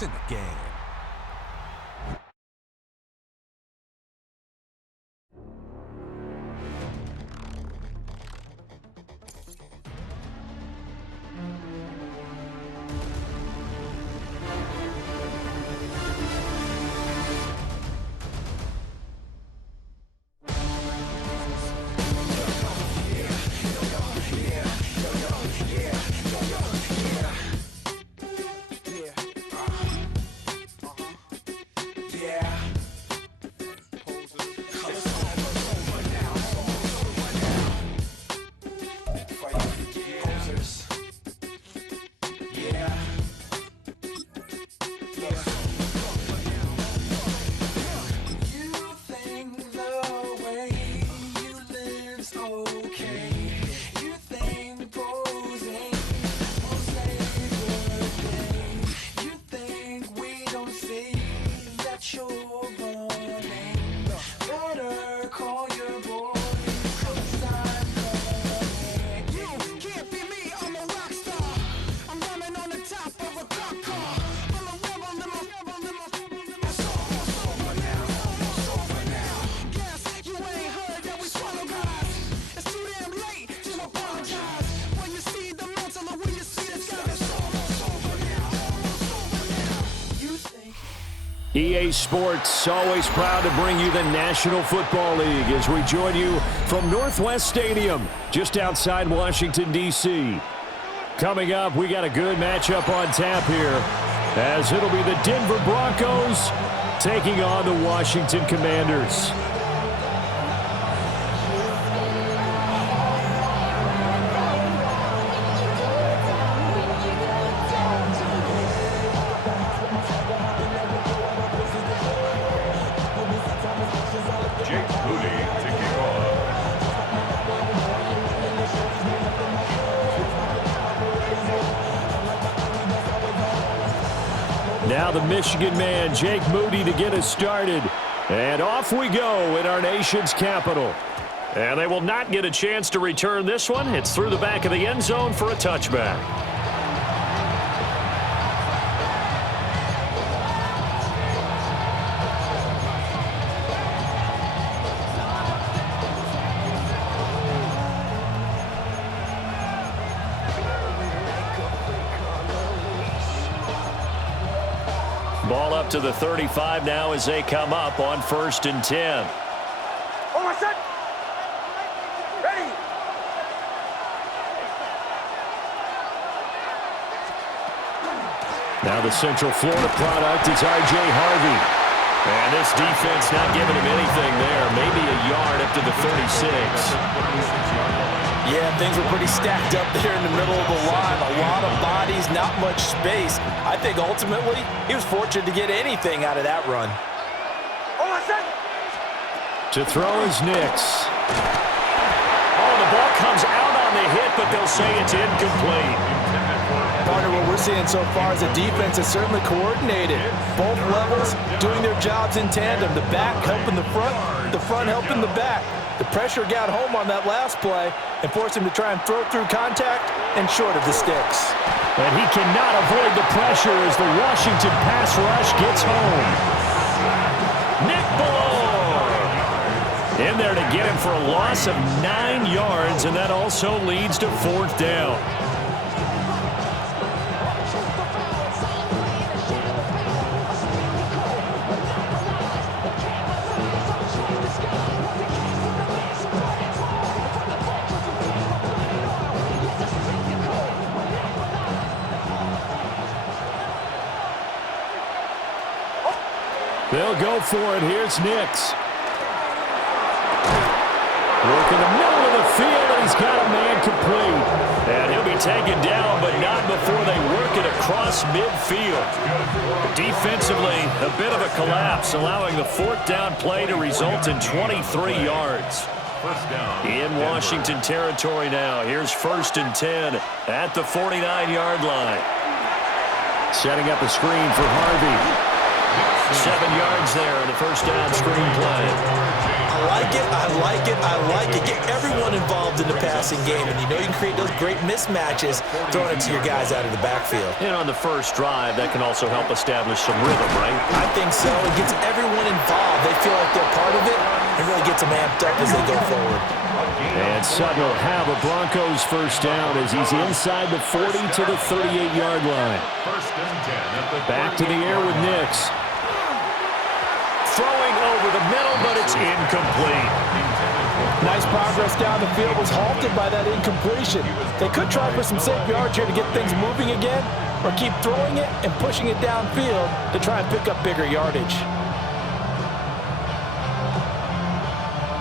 It's in the game. EA Sports, always proud to bring you the National Football League as we join you from Northwest Stadium, just outside Washington, D.C. Coming up, we got a good matchup on tap here, as it'll be the Denver Broncos taking on the Washington Commanders. Now the Michigan man, Jake Moody, to get us started. And off we go in our nation's capital. And they will not get a chance to return this one. It's through the back of the end zone for a touchback. Ball up to the 35 now as they come up on 1st and 10. Oh, my son! Ready! Now the Central Florida product is R.J. Harvey. And this defense not giving him anything there. Maybe a yard up to the 36. Yeah, things were pretty stacked up there in the middle of the line. A lot of bodies, not much space. I think ultimately he was fortunate to get anything out of that run. Oh, my son! To throw is Nix. Oh, the ball comes out on the hit, but they'll say it's incomplete. Partner, what we're seeing so far is the defense is certainly coordinated. Both levels doing their jobs in tandem. The back helping the front helping the back. The pressure got home on that last play and forced him to try and throw through contact and short of the sticks. And he cannot avoid the pressure as the Washington pass rush gets home. Nick Ballore in there to get him for a loss of 9 yards, and that also leads to 4th down. They'll go for it. Here's Nix. Work in the middle of the field, and he's got a man complete. And he'll be taken down, but not before they work it across midfield. Defensively, a bit of a collapse, allowing the 4th down play to result in 23 yards. In Washington territory now. Here's 1st and 10 at the 49-yard line. Setting up a screen for Harvey. 7 yards there in the 1st down screen play. I like it. I like it. I like it. Get everyone involved in the passing game, and you know you can create those great mismatches throwing it to your guys out of the backfield. And on the first drive, that can also help establish some rhythm, right? I think so. It gets everyone involved. They feel like they're part of it, and really gets them amped up as they go forward. And Sutton will have a Broncos first down as he's inside the 40 to the 38-yard line. Back to the air with Nix. Throwing over the middle, but it's incomplete. Nice progress down the field, was halted by that incompletion. They could try for some safe yards here to get things moving again, or keep throwing it and pushing it downfield to try and pick up bigger yardage.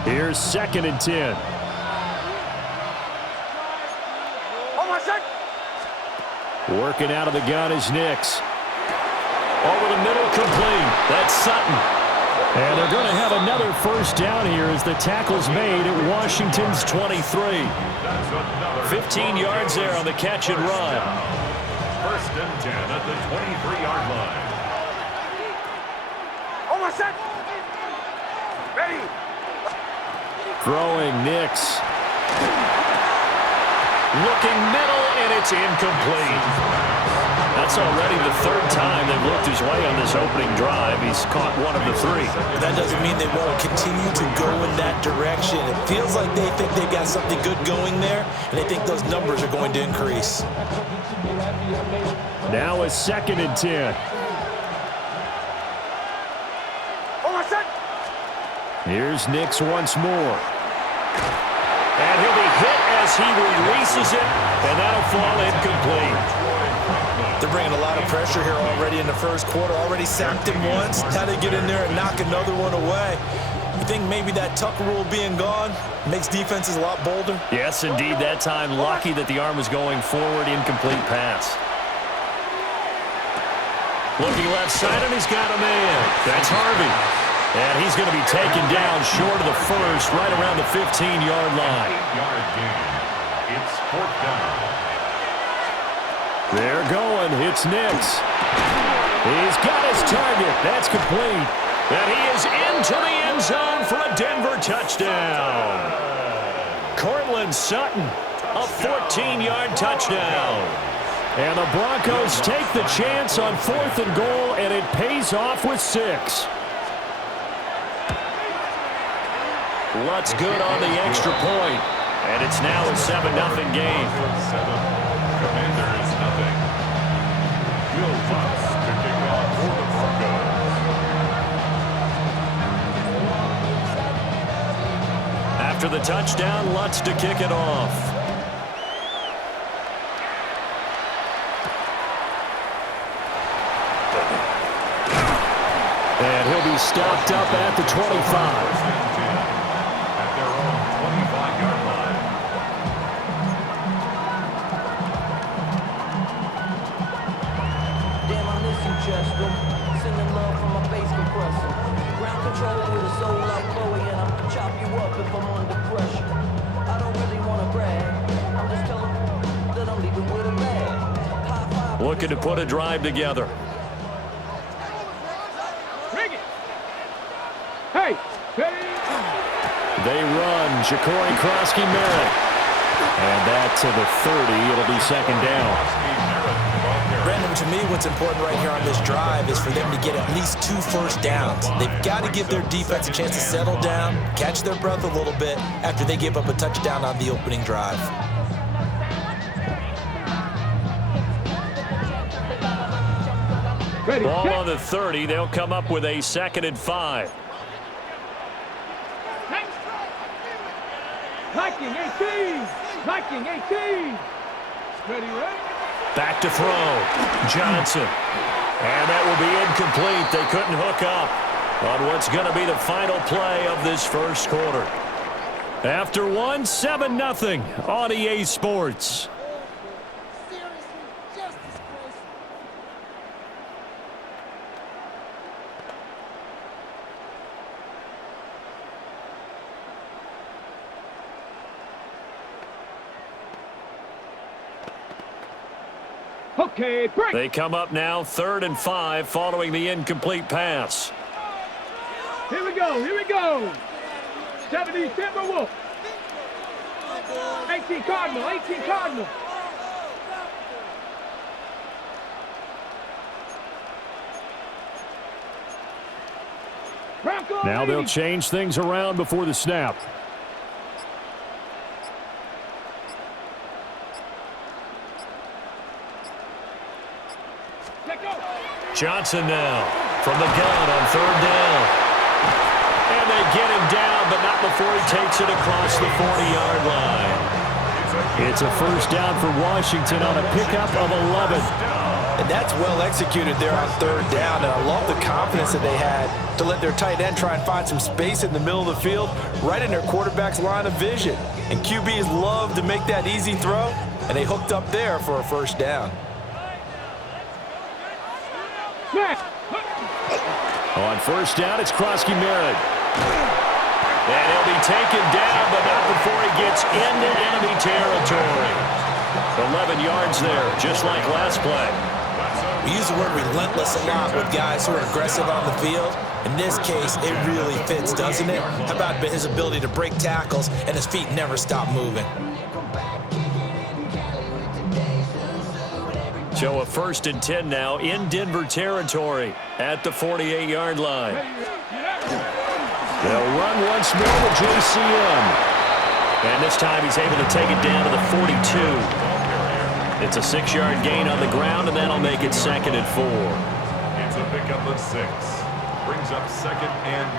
Here's 2nd and 10. Working out of the gun is Nix. Over the middle, complete. That's Sutton. And they're going to have another first down here as the tackle's made at Washington's 23. 15 yards there on the catch and run. 1st and 10 at the 23-yard line. Almost set. Ready. Throwing Nix. Looking middle, and it's incomplete. That's already the 3rd time they've looked his way on this opening drive. He's caught 1 of the 3. That doesn't mean they won't continue to go in that direction. It feels like they think they've got something good going there, and they think those numbers are going to increase. Now a 2nd and 10. Almost set. Here's Nix once more. And he'll be hit as he releases it, and that'll fall incomplete. They're bringing a lot of pressure here already in the first quarter. Already sacked him once. How to get in there and knock another one away. You think maybe that Tucker rule being gone makes defenses a lot bolder? Yes, indeed. That time, lucky that the arm was going forward. Incomplete pass. Looking left side, and he's got a man. That's Harvey. And he's going to be taken down short of the first, right around the 15-yard line. 8-yard gain. It's 4th down. They're going. It's Nix. He's got his target. That's complete. And he is into the end zone for a Denver touchdown. Cortland Sutton, a 14-yard touchdown. And the Broncos take the chance on 4th and goal, and it pays off with 6. Lutz good on the extra point. And it's now a 7-0 game. Commanders nothing. Will Lutz to kick off for the Broncos. After the touchdown, Lutz to kick it off. And he'll be stopped up at the 25. At their own 25-yard line. Damn, I miss you, Chester. Sending love from my bass compressor. Ground control with a soul like Chloe, and I'll chop you up if I'm under pressure. I don't really want to brag. I'm just telling you that I'm leaving with a bag. Looking to put a drive together. They run. Ja'Cory Krosky-Merritt. And that to the 30. It'll be 2nd down. Brandon, to me, what's important right here on this drive is for them to get at least 2 first downs. They've got to give their defense a chance to settle down, catch their breath a little bit after they give up a touchdown on the opening drive. Ball on the 30. They'll come up with a 2nd and 5. Hiking 18! Hiking 18! Ready, right? Back to throw. Johnson. And that will be incomplete. They couldn't hook up on what's going to be the final play of this first quarter. After 7-0 on EA Sports. Okay, break. They come up now 3rd and 5 following the incomplete pass. Here we go, here we go. 70 Timberwolves. 18 Cardinal, 18 Cardinal. Bronco Now they'll 80. change things around before the snap. Let go. Johnson now from the gun on third down. And they get him down, but not before he takes it across the 40-yard line. It's a first down for Washington on a pickup of 11. And that's well executed there on third down, and I love the confidence that they had to let their tight end try and find some space in the middle of the field, right in their quarterback's line of vision. And QBs love to make that easy throw, and they hooked up there for a first down. Snap. On first down, it's Krosky Merritt. And he'll be taken down, but not before he gets into enemy territory. 11 yards there, just like last play. We use the word relentless a lot with guys who are aggressive on the field. In this case, it really fits, doesn't it? How about his ability to break tackles and his feet never stop moving? So a 1st and 10 now in Denver territory at the 48-yard line. They'll run once more with JCM. And this time he's able to take it down to the 42. It's a 6-yard gain on the ground, and that'll make it 2nd and 4. It's a pickup of 6. Brings up 2nd and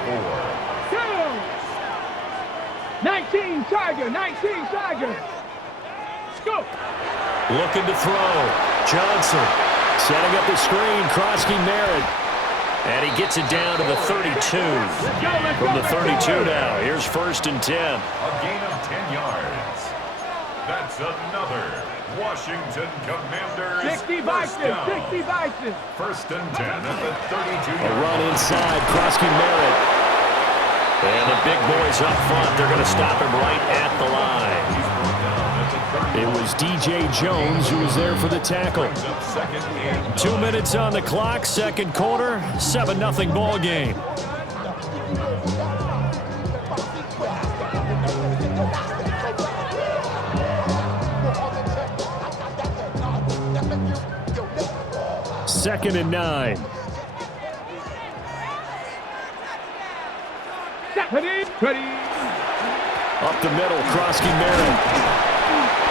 4. 19 Tiger, 19 Tiger. Let's go. Looking to throw. Johnson setting up the screen. Krosky Merritt. And he gets it down to the 32. From the 32 now. Here's 1st and 10. A gain of 10 yards. That's another Washington Commanders 60 first Vikings, down. 60 Vikings. 1st and 10 at the 32. A run inside. Krosky Merritt. And the big boys up front. They're going to stop him right at the line. It was DJ Jones who was there for the tackle. 2 minutes on the clock, 2nd quarter, 7-0 ball game. Second and 9. Ready. Up the middle, Krosky Merritt.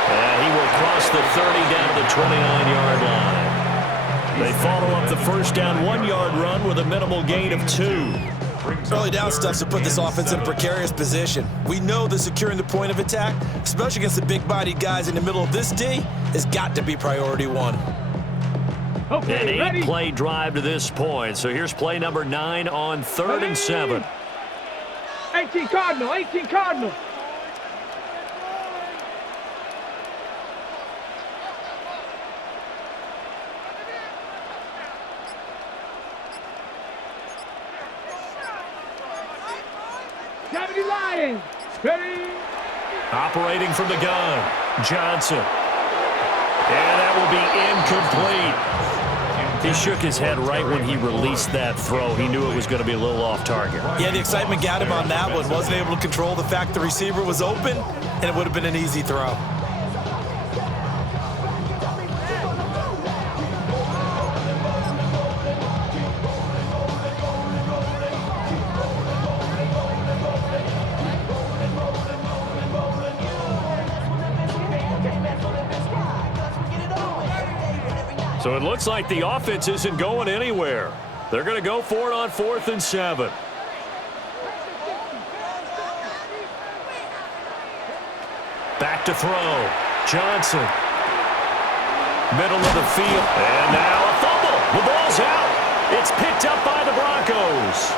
And he will cross the 30 down to the 29-yard line. They follow up the first down 1-yard run with a minimal gain of 2. Early down stuff to put this offense in a precarious position. We know that securing the point of attack, especially against the big-bodied guys in the middle of this D, has got to be priority 1. Okay, An 8-play drive to this point. So here's play number 9 on 3rd and 7. 18 Cardinal, 18 Cardinal. Lions. Ready. Operating from the gun, Johnson. And that will be incomplete. He shook his head right when he released that throw. He knew it was going to be a little off target. Yeah, the excitement got him on that one. Wasn't able to control the fact the receiver was open, and it would have been an easy throw. So it looks like the offense isn't going anywhere. They're going to go for it on 4th and 7. Back to throw. Johnson. Middle of the field. And now a fumble. The ball's out. It's picked up by the Broncos.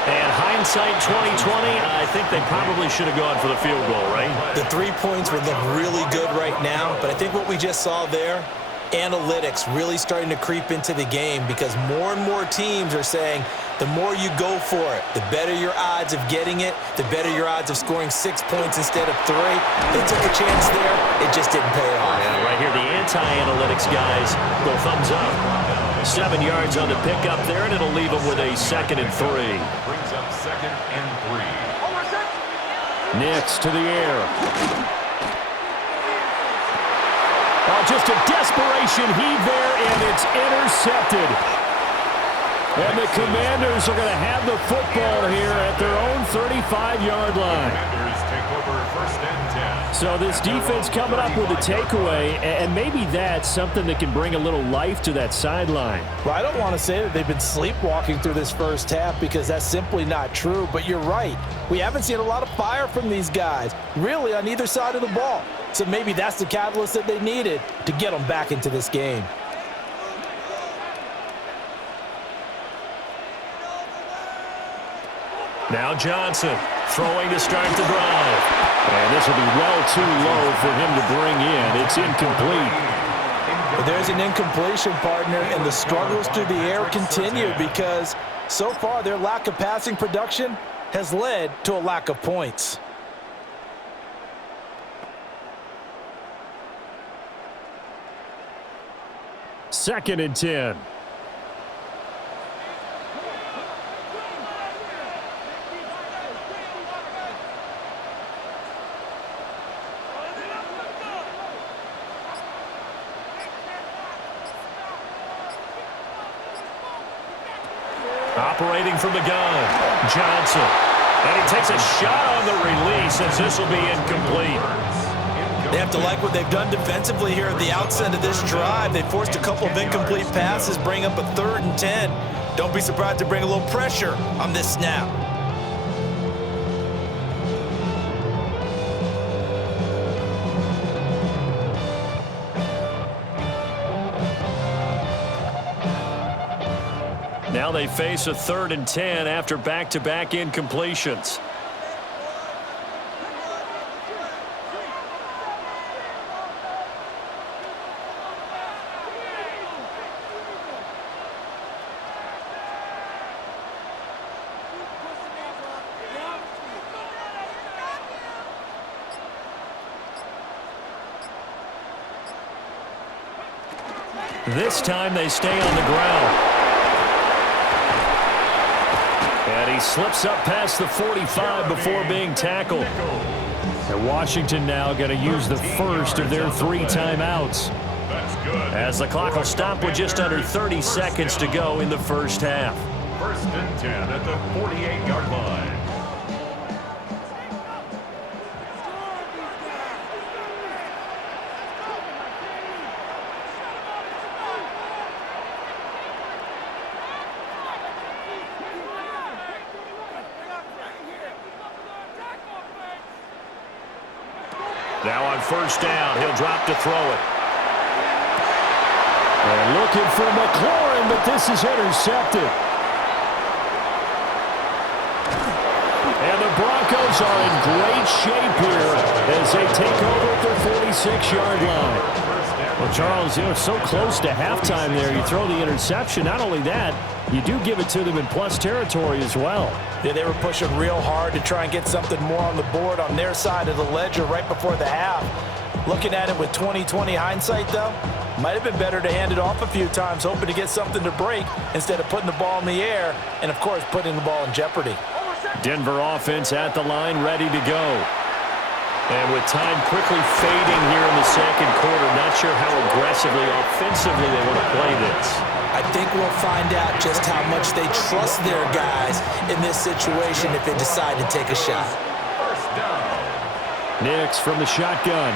And hindsight 2020, I think they probably should have gone for the field goal, right? The 3 points would look really good right now, but I think what we just saw there, analytics really starting to creep into the game because more and more teams are saying the more you go for it, the better your odds of getting it, the better your odds of scoring 6 points instead of 3. They took a chance there. It just didn't pay off. Yeah, right here, the anti-analytics guys go thumbs up. 7 yards on the pickup there, and it'll leave them with a 2nd and 3. Brings up 2nd and 3. Nix to the air. Oh, just a desperation heave there, and it's intercepted. And the Commanders are going to have the football here at their own 35-yard line. Commanders take over 1st and 10. So this defense coming up with a takeaway, and maybe that's something that can bring a little life to that sideline. Well, I don't want to say that they've been sleepwalking through this first half because that's simply not true, but you're right. We haven't seen a lot of fire from these guys, really on either side of the ball. So maybe that's the catalyst that they needed to get them back into this game. Now Johnson throwing to start the drive. And this will be well too low for him to bring in. It's incomplete. But there's an incompletion, partner, and the struggles through the air continue because so far their lack of passing production has led to a lack of points. Second and 10. Operating from the gun, Johnson. And he takes a shot on the release as this will be incomplete. They have to like what they've done defensively here at the outset of this drive. They forced a couple of incomplete passes, bring up a 3rd and 10. Don't be surprised to bring a little pressure on this snap. Now they face a 3rd and 10 after back-to-back incompletions. This time they stay on the ground. And he slips up past the 45 before being tackled. And Washington now going to use the first of their 3 timeouts. As the clock will stop with just under 30 seconds to go in the first half. 1st and 10 at the 48-yard line. Now on 1st down, he'll drop to throw it. And looking for McLaurin, but this is intercepted. And the Broncos are in great shape here as they take over at their 46-yard line. Well, Charles, you know, so close to halftime there. You throw the interception. Not only that, you do give it to them in plus territory as well. Yeah, they were pushing real hard to try and get something more on the board on their side of the ledger right before the half. Looking at it with 20/20 hindsight, though, might have been better to hand it off a few times, hoping to get something to break instead of putting the ball in the air and, of course, putting the ball in jeopardy. Denver offense at the line, ready to go. And with time quickly fading here in the second quarter, not sure how aggressively, offensively they want to play this. I think we'll find out just how much they trust their guys in this situation if they decide to take a shot. Nix from the shotgun.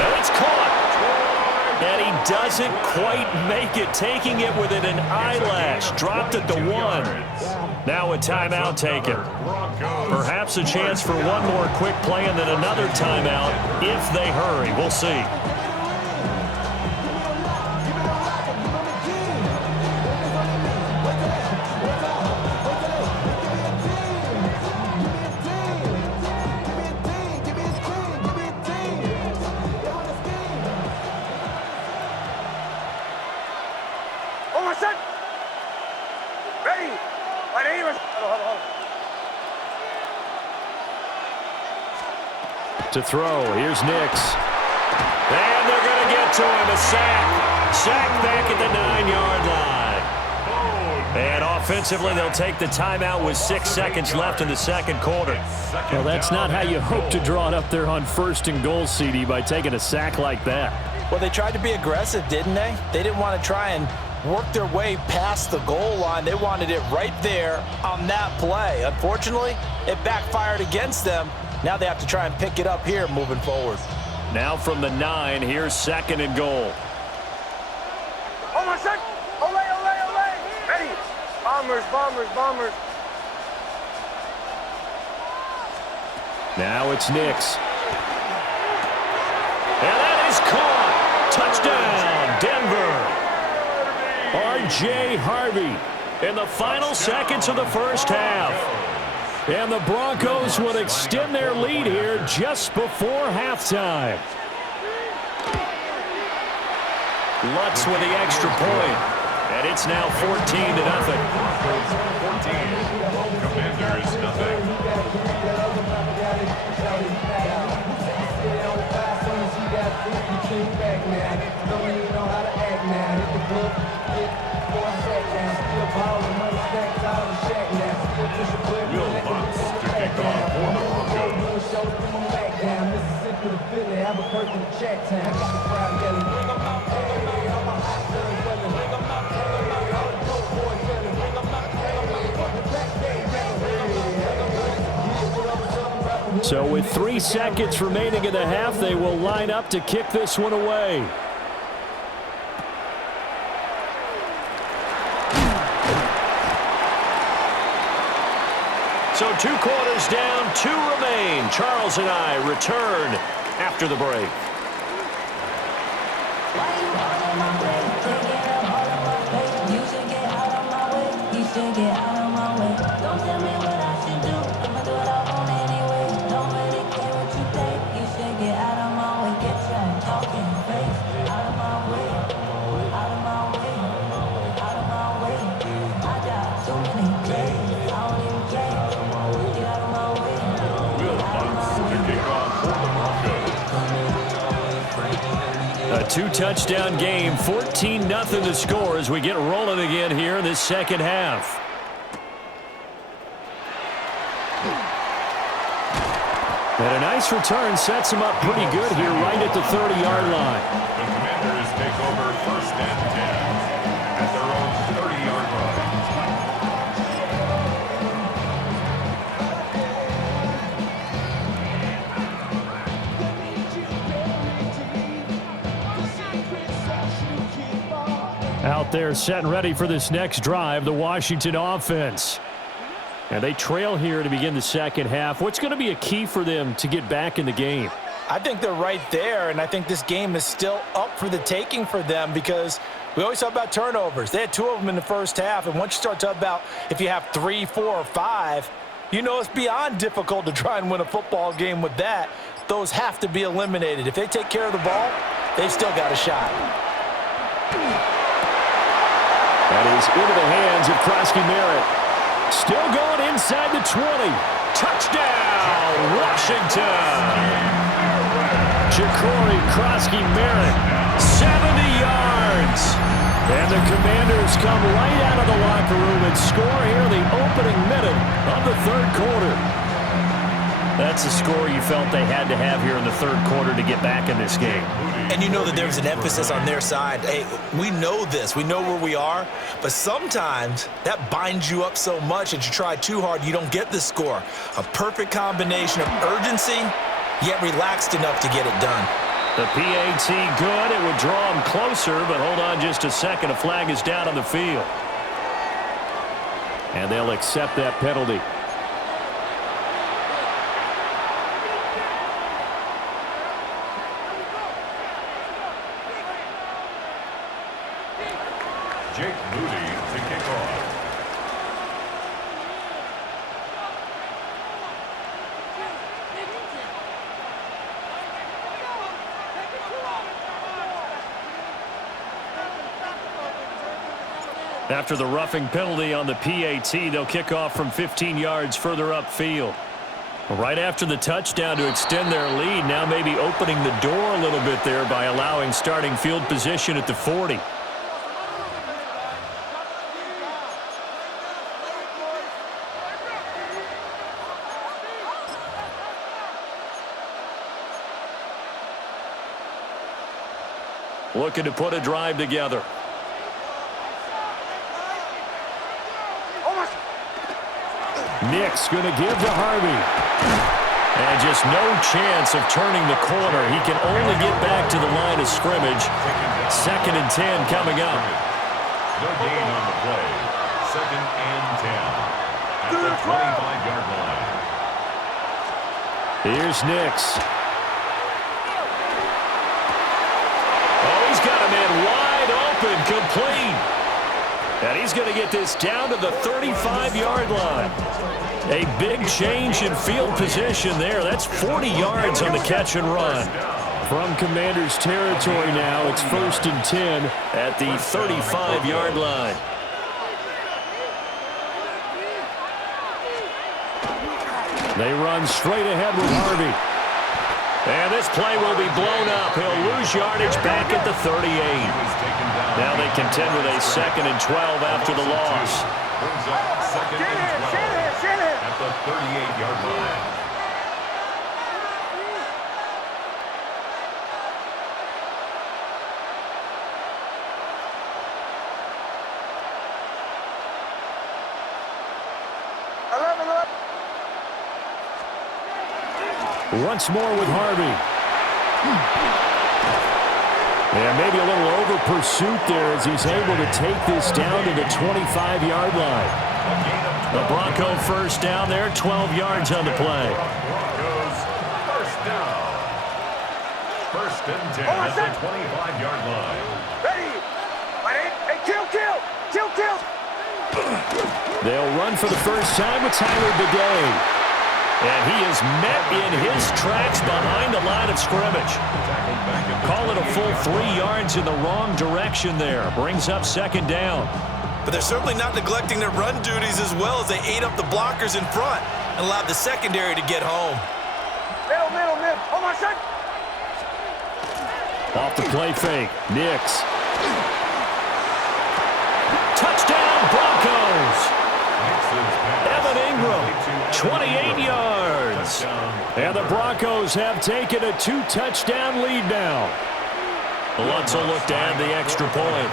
And it's caught. And he doesn't quite make it, taking it within an eyelash. Dropped at the 1. Now a timeout taken. Perhaps a chance for one more quick play and then another timeout if they hurry. We'll see. Ready. My name is... To throw, here's Nix. And they're going to get to him. A sack. Sack back at the 9-yard line. And offensively, they'll take the timeout with 6 seconds left in the second quarter. Well, that's not how you hope to draw it up there on 1st and goal, CD, by taking a sack like that. Well, they tried to be aggressive, didn't they? They didn't want to try and work their way past the goal line. They wanted it right there on that play. Unfortunately, it backfired against them. Now they have to try and pick it up here moving forward. Now from the 9, here's 2nd and goal. Oh, my son! Ole, ole, ole! Ready! Bombers, bombers, bombers. Now it's Nix. And that is caught. Touchdown, Denver. R.J. Harvey in the final seconds of the first half. And the Broncos will extend their lead here just before halftime. Lutz with the extra point. And it's now 14-0. 14. Commanders, nothing. So with 3 seconds remaining in the half, they will line up to kick this one away. So 2 quarters down, 2 remain. Charles and I return after the break. A 2-touchdown game, 14-0 the score as we get rolling again here in this second half. And a nice return sets them up pretty good here right at the 30-yard line. The Commanders take over 1st and 10 at their own 30-yard line. Out there set and ready for this next drive, the Washington offense. And they trail here to begin the second half. What's going to be a key for them to get back in the game? I think they're right there, and I think this game is still up for the taking for them because we always talk about turnovers. They had 2 of them in the first half, and once you start talking about if you have 3, 4, or 5, you know it's beyond difficult to try and win a football game with that. Those have to be eliminated. If they take care of the ball, they've still got a shot. That is into the hands of Krosky-Merritt. Still going inside the 20. Touchdown, Washington. Ja'Cory Krosky-Merritt, 70 yards. And the Commanders come right out of the locker room and score here in the opening minute of the third quarter. That's a score you felt they had to have here in the third quarter to get back in this game. And you know that there's an emphasis on their side. Hey, we know this. We know where we are. But sometimes that binds you up so much that you try too hard, you don't get the score. A perfect combination of urgency, yet relaxed enough to get it done. The PAT good. It would draw them closer, but hold on just a second. A flag is down on the field. And they'll accept that penalty. Jake Moody to kick off. After the roughing penalty on the PAT, they'll kick off from 15 yards further upfield. Right after the touchdown to extend their lead, now maybe opening the door a little bit there by allowing starting field position at the 40. Looking to put a drive together. Nick's going to give to Harvey. And just no chance of turning the corner. He can only get back to the line of scrimmage. 2nd and 10 coming up. No gain on the play. 2nd and 10 at the 25-yard line. Here's Nick's. Oh, he's got a man wide open, complete. And he's going to get this down to the 35-yard line. A big change in field position there. That's 40 yards on the catch and run. From Commander's territory now, it's 1st and 10 at the 35-yard line. They run straight ahead with Harvey. And this play will be blown up. He'll lose yardage back at the 38. Now they contend with a 2nd and 12 after the loss. Brings up 2nd and 12 at the 38-yard line. Once more with Harvey. And maybe a little over pursuit there as he's able to take this down to the 25-yard line. The Bronco first down there, 12 yards on the play. Broncos first down. 1st and 10 at the 25-yard line. Ready. Hey, kill. They'll run for the first time with Tyler Bidet. And he is met in his tracks behind the line of scrimmage. Call it a full 3 yards in the wrong direction there. Brings up 2nd down. But they're certainly not neglecting their run duties as well as they ate up the blockers in front and allowed the secondary to get home. Middle. Hold on, son. Off the play fake. Nick's. Touchdown, Broncos! Evan Ingram, 28 yards. And the Broncos have taken a 2-touchdown lead now. Lutz will look to add the extra point.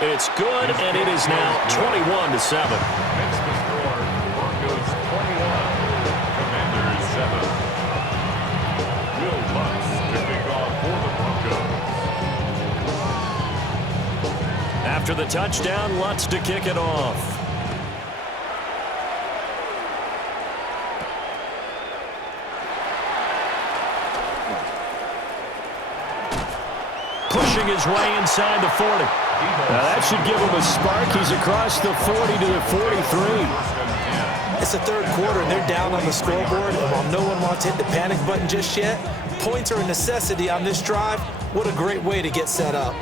It's good, and it is now 21-7. Makes the score. Broncos 21, Commanders 7. Will Lutz to kick off for the Broncos. After the touchdown, Lutz to kick it off. Pushing his way inside the 40. Now that should give him a spark. He's across the 40 to the 43. It's the 3rd quarter, and they're down on the scoreboard. And while no one wants to hit the panic button just yet, points are a necessity on this drive. What a great way to get set up.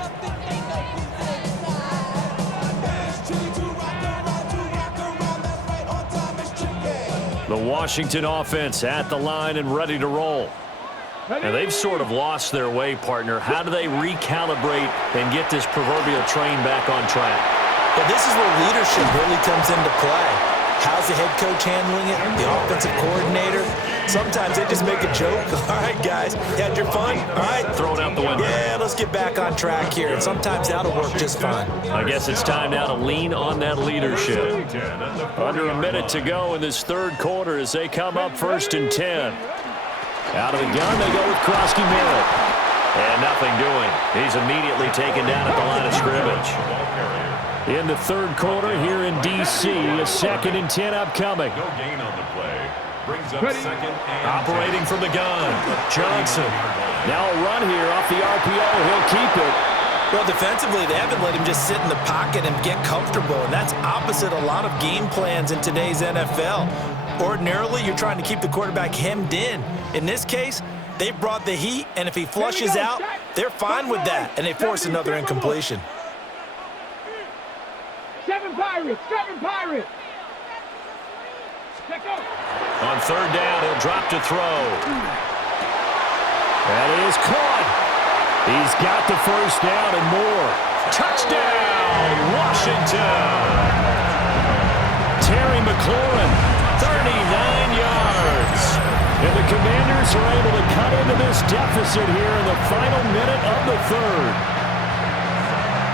The Washington offense at the line and ready to roll. And they've sort of lost their way, partner. How do they recalibrate and get this proverbial train back on track? Well, this is where leadership really comes into play. How's the head coach handling it? The offensive coordinator? Sometimes they just make a joke. All right, guys, you had your fun? All right. Throw it out the window. Yeah, let's get back on track here. And sometimes that'll work just fine. I guess it's time now to lean on that leadership. Under a minute to go in this 3rd quarter as they come up 1st and 10. Out of the gun, they go with Krosky Merritt. And nothing doing. He's immediately taken down at the line of scrimmage. In the 3rd quarter here in D.C., a 2nd and 10 upcoming. No gain on the play. Brings up 2nd and Operating 10. from the gun, Johnson. Now a run here off the RPO. He'll keep it. Well, defensively, they haven't let him just sit in the pocket and get comfortable, and that's opposite a lot of game plans in today's NFL. Ordinarily, you're trying to keep the quarterback hemmed in. In this case, they brought the heat, and if he flushes out, they're fine with that, and they force another incompletion. 7 Pirates. 7 Pirates. Check out. On third down, he'll drop to throw. That is caught. He's got the first down and more. Touchdown, Washington. Terry McLaurin, 39 yards. And the Commanders are able to cut into this deficit here in the final minute of the third.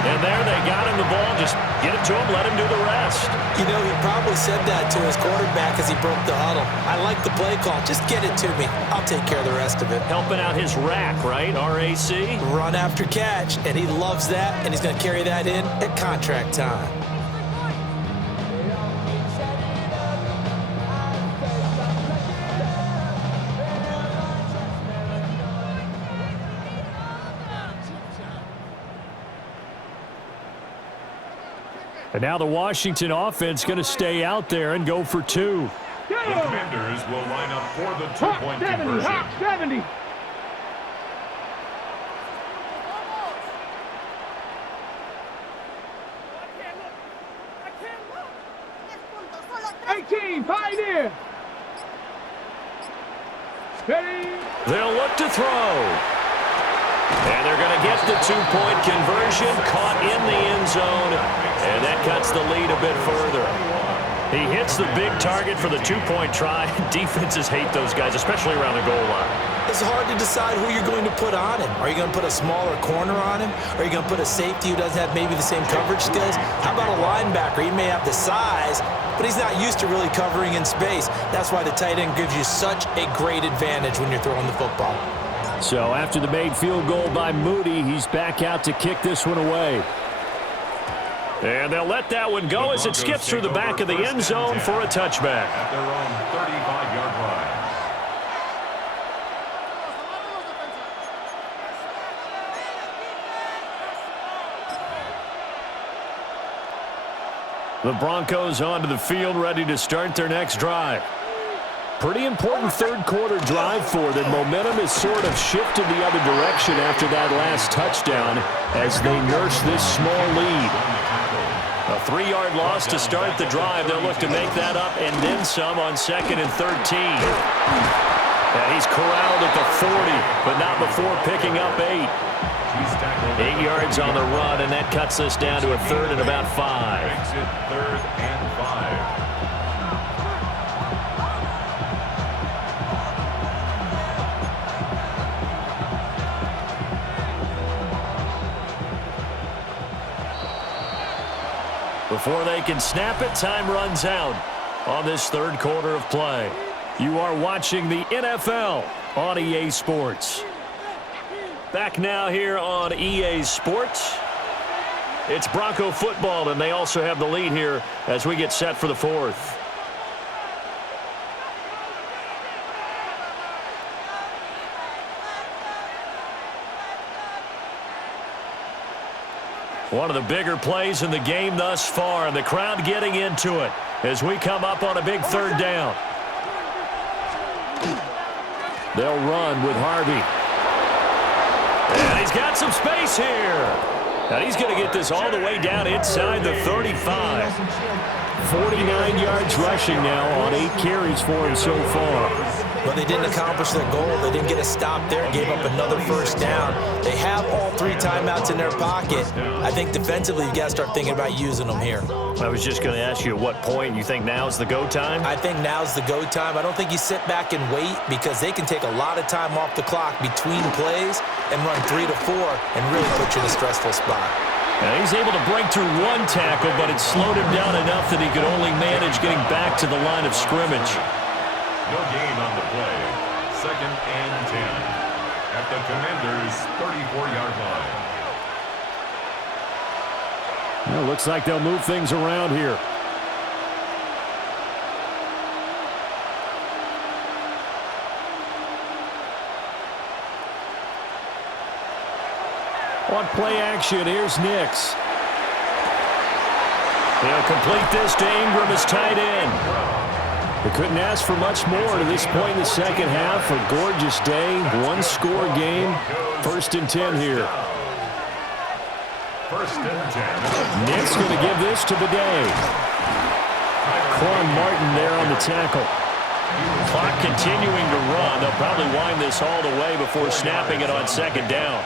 And there they got him the ball. Just get it to him, let him do the rest. You know, he probably said that to his quarterback as he broke the huddle. I like the play call. Just get it to me. I'll take care of the rest of it. Helping out his rack, right? RAC? Run after catch, and he loves that, and he's going to carry that in at contract time. And now the Washington offense going to stay out there and go for 2. The Commanders will line up for the two-point conversion. Hawk 70. Pioneer. Ready. They'll look to throw. And they're going to get the two-point conversion, caught in the end zone, and that cuts the lead a bit further. He hits the big target for the two-point try. Defenses hate those guys, especially around the goal line. It's hard to decide who you're going to put on him. Are you going to put a smaller corner on him? Are you going to put a safety who doesn't have maybe the same coverage skills? How about a linebacker? He may have the size, but he's not used to really covering in space. That's why the tight end gives you such a great advantage when you're throwing the football. So after the made field goal by Moody, he's back out to kick this one away. And they'll let that one go as it skips through the back of the end zone for a touchback. At their own 35-yard line. The Broncos onto the field, ready to start their next drive. Pretty important third-quarter drive for them. Momentum has sort of shifted the other direction after that last touchdown as they nurse this small lead. A 3-yard loss to start the drive. They'll look to make that up and then some on 2nd and 13. And he's corralled at the 40, but not before picking up 8. 8 yards on the run, and that cuts us down to a 3rd and about 5. Makes it 3rd and 5. Before they can snap it, time runs out on this third quarter of play. You are watching the NFL on EA Sports. Back now here on EA Sports. It's Bronco football, and they also have the lead here as we get set for the fourth. One of the bigger plays in the game thus far, and the crowd getting into it as we come up on a big third down. They'll run with Harvey. And he's got some space here. And he's going to get this all the way down inside the 35. 49 yards rushing now on 8 carries for him so far. But they didn't accomplish their goal. They didn't get a stop there, gave up another first down. They have all 3 timeouts in their pocket. I think defensively, you got to start thinking about using them here. I was just going to ask you at what point you think now's the go time? I think now's the go time. I don't think you sit back and wait because they can take a lot of time off the clock between plays and run 3 to 4 and really put you in a stressful spot. Now he's able to break through 1 tackle, but it slowed him down enough that he could only manage getting back to the line of scrimmage. No gain on the play. 2nd and 10 at the Commanders' 34-yard line. Well, looks like they'll move things around here. On play action, here's Nix. He'll complete this to Ingram as tight end. They couldn't ask for much more to this point in the second half. A gorgeous day, 1-score game. 1st and 10 here. First and 10. Nick's going to give this to Bidet. Quan Martin there on the tackle. Clock continuing to run. They'll probably wind this all the way before snapping it on second down.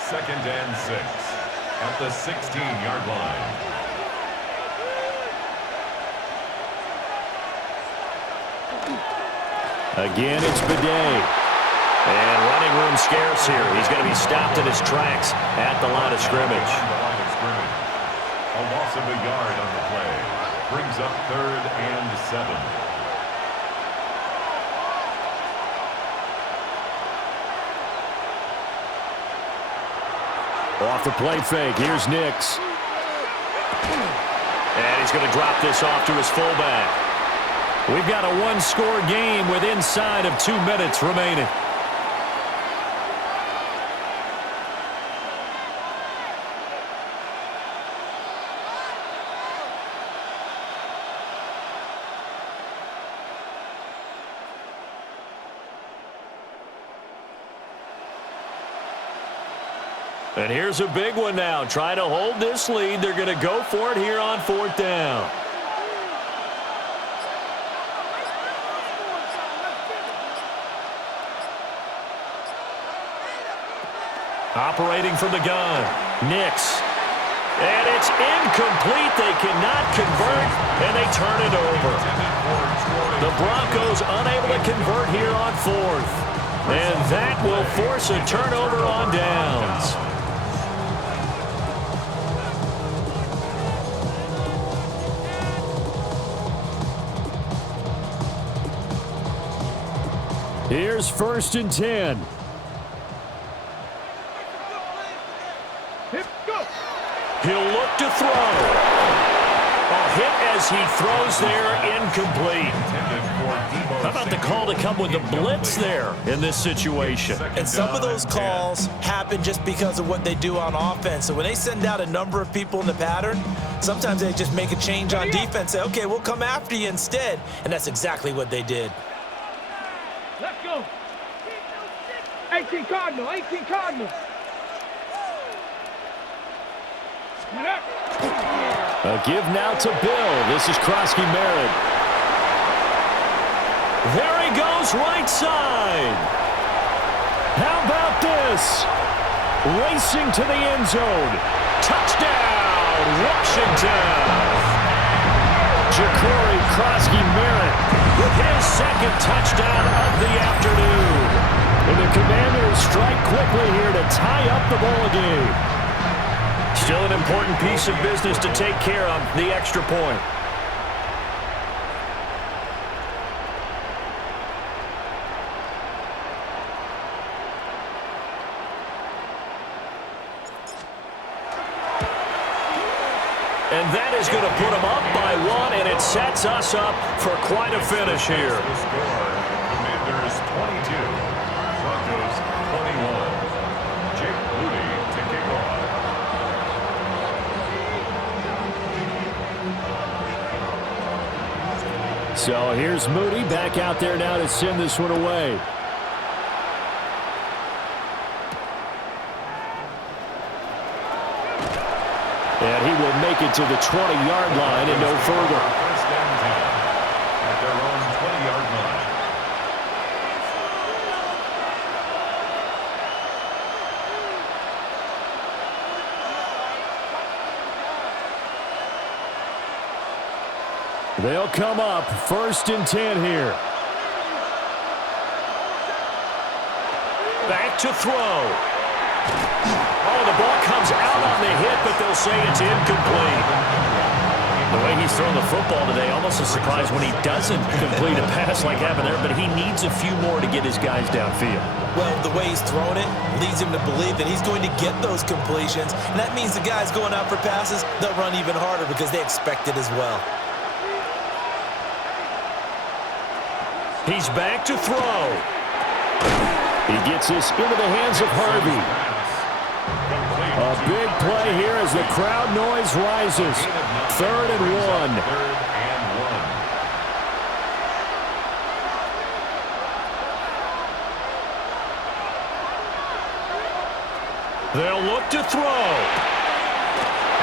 Second and 6 at the 16-yard line. Again, it's Bidet. And running room scarce here. He's going to be stopped in his tracks at the line of scrimmage. A loss of a yard on the play. Brings up 3rd and 7. Off the play fake. Here's Nix. And he's going to drop this off to his fullback. We've got a one-score game with inside of 2 minutes remaining. And here's a big one now. Trying to hold this lead. They're going to go for it here on 4th down. Operating from the gun. Nix. And it's incomplete. They cannot convert, and they turn it over. The Broncos unable to convert here on 4th. And that will force a turnover on downs. Here's 1st and 10. He'll look to throw. A hit as he throws there, incomplete. How about the call to come with the blitz there in this situation? And some of those calls happen just because of what they do on offense. So when they send out a number of people in the pattern, sometimes they just make a change on defense, say, okay, we'll come after you instead. And that's exactly what they did. Let's go. 18 Cardinal, 18 Cardinal. A give now to Bill. This is Krosky Merritt. There he goes, right side. How about this? Racing to the end zone. Touchdown, Washington. Ja'Cory Krosky Merritt With his second touchdown of the afternoon. And the Commanders strike quickly here to tie up the ball game. Still an important piece of business to take care of, the extra point. And that is going to put them up by 1, and it sets us up for quite a finish here. The score, Commanders 22, Broncos 21. Jake Moody to kick off. So here's Moody back out there now to send this one away. And he will make it to the 20-yard line and no further. First and 10 at their own 20-yard line. They'll come up first and 10 here. Back to throw. Oh, the ball comes out on the hit, but they'll say it's incomplete. The way he's throwing the football today, almost a surprise when he doesn't complete a pass like happened there, but he needs a few more to get his guys downfield. Well, the way he's thrown it leads him to believe that he's going to get those completions. And that means the guys going out for passes, they'll run even harder because they expect it as well. He's back to throw. He gets this into the hands of Harvey. A big play here as the crowd noise rises. 3rd and 1. 3rd and 1. They'll look to throw.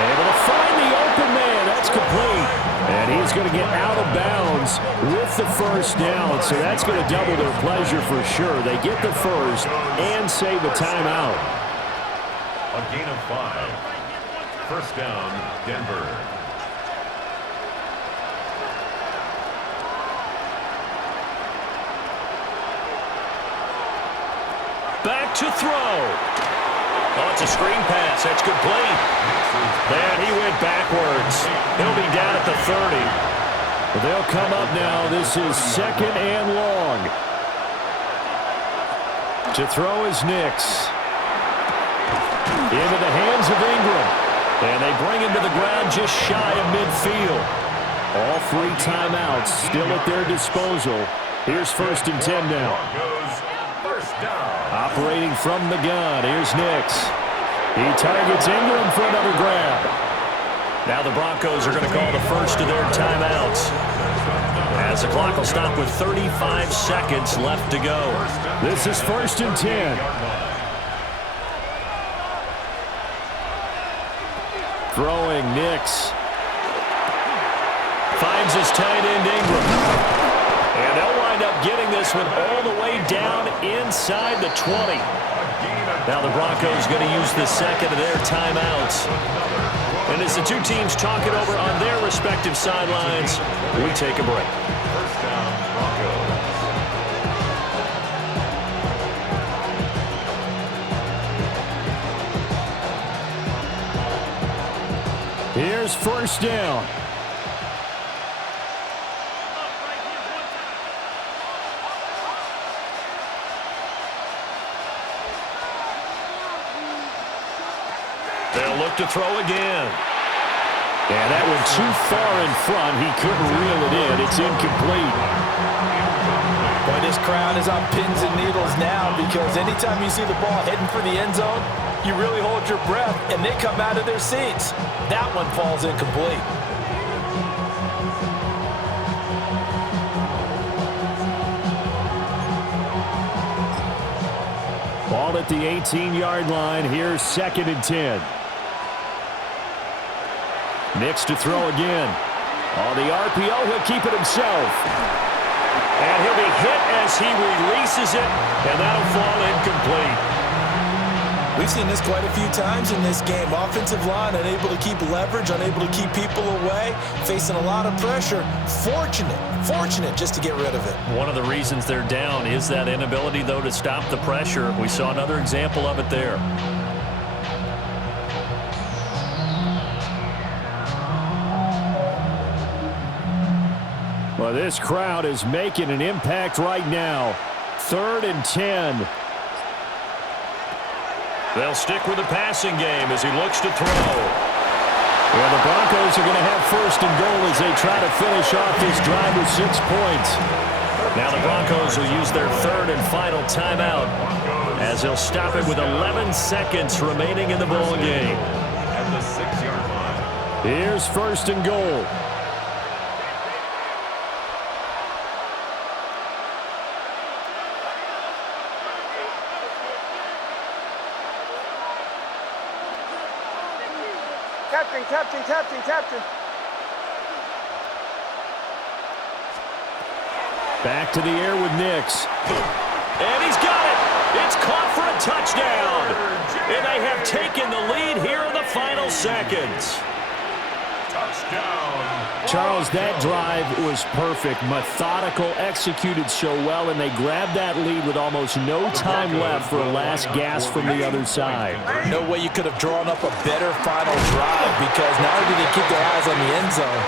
Able to find the open man. That's complete. And he's going to get out of bounds with the first down. So that's going to double their pleasure for sure. They get the first and save a timeout. A gain of 5. First down, Denver. Back to throw. Oh, it's a screen pass. That's complete. And he went backwards. He'll be down at the 30. They'll come up now. This is second and long. To throw is Nix. Into the hands of Ingram. And they bring him to the ground just shy of midfield. All 3 timeouts still at their disposal. Here's first and 10 now. Operating from the gun, here's Nix. He targets Ingram for another grab. Now the Broncos are going to call the first of their timeouts, as the clock will stop with 35 seconds left to go. This is first and 10. Throwing Nix. Finds his tight end Ingram. And they'll wind up getting this one all the way down inside the 20. Now the Broncos going to use the second of their timeouts. And as the two teams talk it over on their respective sidelines, we take a break. First down, Broncos. Here's first down. They'll look to throw again. And that went too far in front. He couldn't reel it in. It's incomplete. Boy, this crowd is on pins and needles now, because anytime you see the ball heading for the end zone, you really hold your breath, and they come out of their seats. That one falls incomplete. Ball at the 18-yard line. Here's second and 10. Nix to throw again. On the RPO, he'll keep it himself. And he'll be hit as he releases it, and that'll fall incomplete. We've seen this quite a few times in this game. Offensive line unable to keep leverage, unable to keep people away, facing a lot of pressure. Fortunate just to get rid of it. One of the reasons they're down is that inability, though, to stop the pressure. We saw another example of it there. Well, this crowd is making an impact right now. Third and 10. They'll stick with the passing game as he looks to throw. Well, the Broncos are going to have first and goal as they try to finish off this drive with 6 points. Now the Broncos will use their third and final timeout as they'll stop it with 11 seconds remaining in the ball game. At the 6-yard line. Here's first and goal. Captain. Back to the air with Nix. And he's got it. It's caught for a touchdown. And they have taken the lead here in the final seconds. Touchdown. Charles, that drive was perfect. Methodical, executed so well, and they grabbed that lead with almost no time left for a last gasp from the other side. No way you could have drawn up a better final drive, because not only did they keep their eyes on the end zone,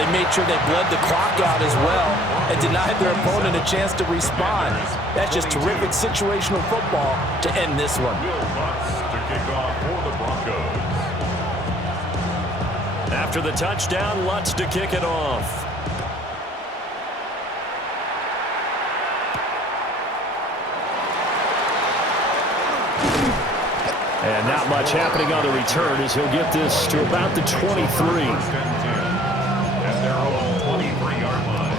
they made sure they bled the clock out as well and denied their opponent a chance to respond. That's just terrific situational football to end this one. Will Lutz to kick off for the Broncos. After the touchdown, Lutz to kick it off. And not much happening on the return as he'll get this to about the 23. First and 10 at their own 23-yard line.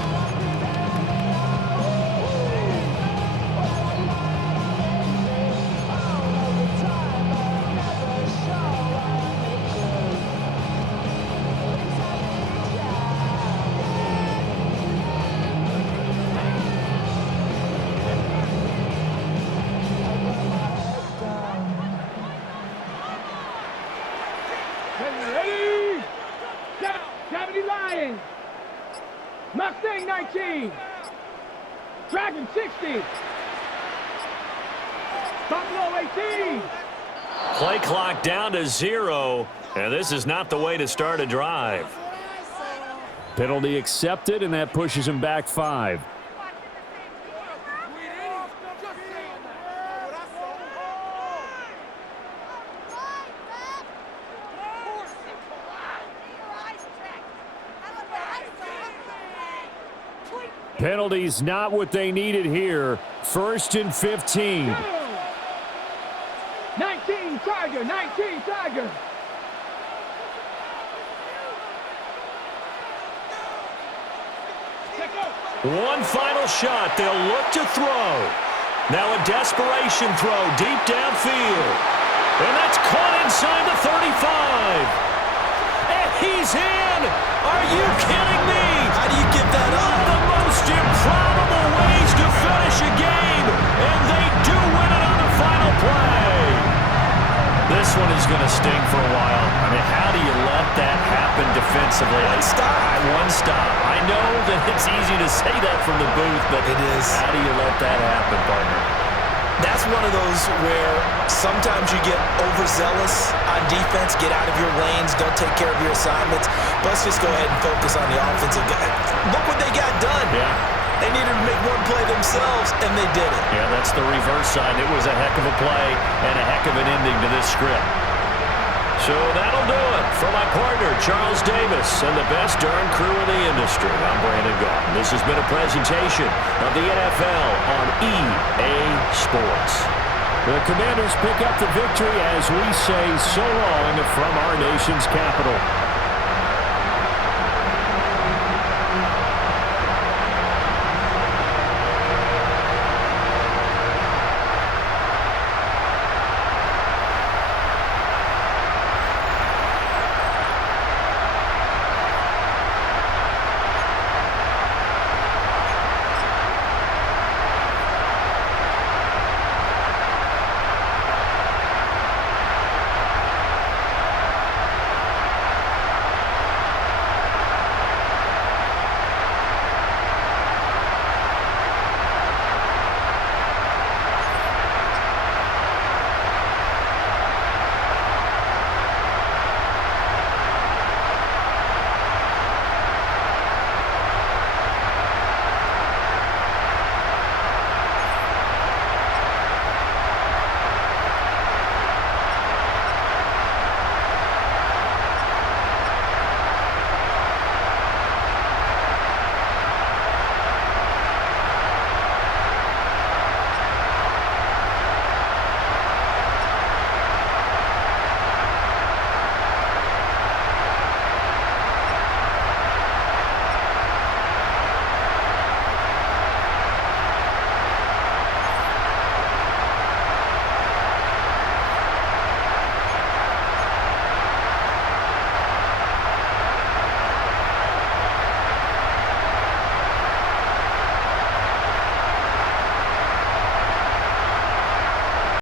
Mustang 19. Dragon 60. Buffalo 18. Play clock down to 0, and this is not the way to start a drive. Penalty accepted, and that pushes him back 5. Penalties not what they needed here. 1st and 15. 19 Tiger, 19 Tiger. One final shot. They'll look to throw. Now a desperation throw deep downfield. And that's caught inside the 35. And he's in. Are you kidding me? How do you give that One up? of the most improbable ways to finish a game. And they do win it on the final play. This one is going to sting for a while. I mean, how do you let that happen defensively? One stop. I know that it's easy to say that from the booth, but It is. How do you let that happen, partner? That's one of those where sometimes you get overzealous on defense, get out of your lanes, don't take care of your assignments. Let's just go ahead and focus on the offensive guy. Look what they got done. Yeah. They needed to make one play themselves, and they did it. Yeah, that's the reverse side. It was a heck of a play and a heck of an ending to this script. So that'll do it for my partner, Charles Davis, and the best darn crew in the industry. I'm Brandon Gaughan. This has been a presentation of the NFL on EA Sports. The Commanders pick up the victory as we say so long from our nation's capital.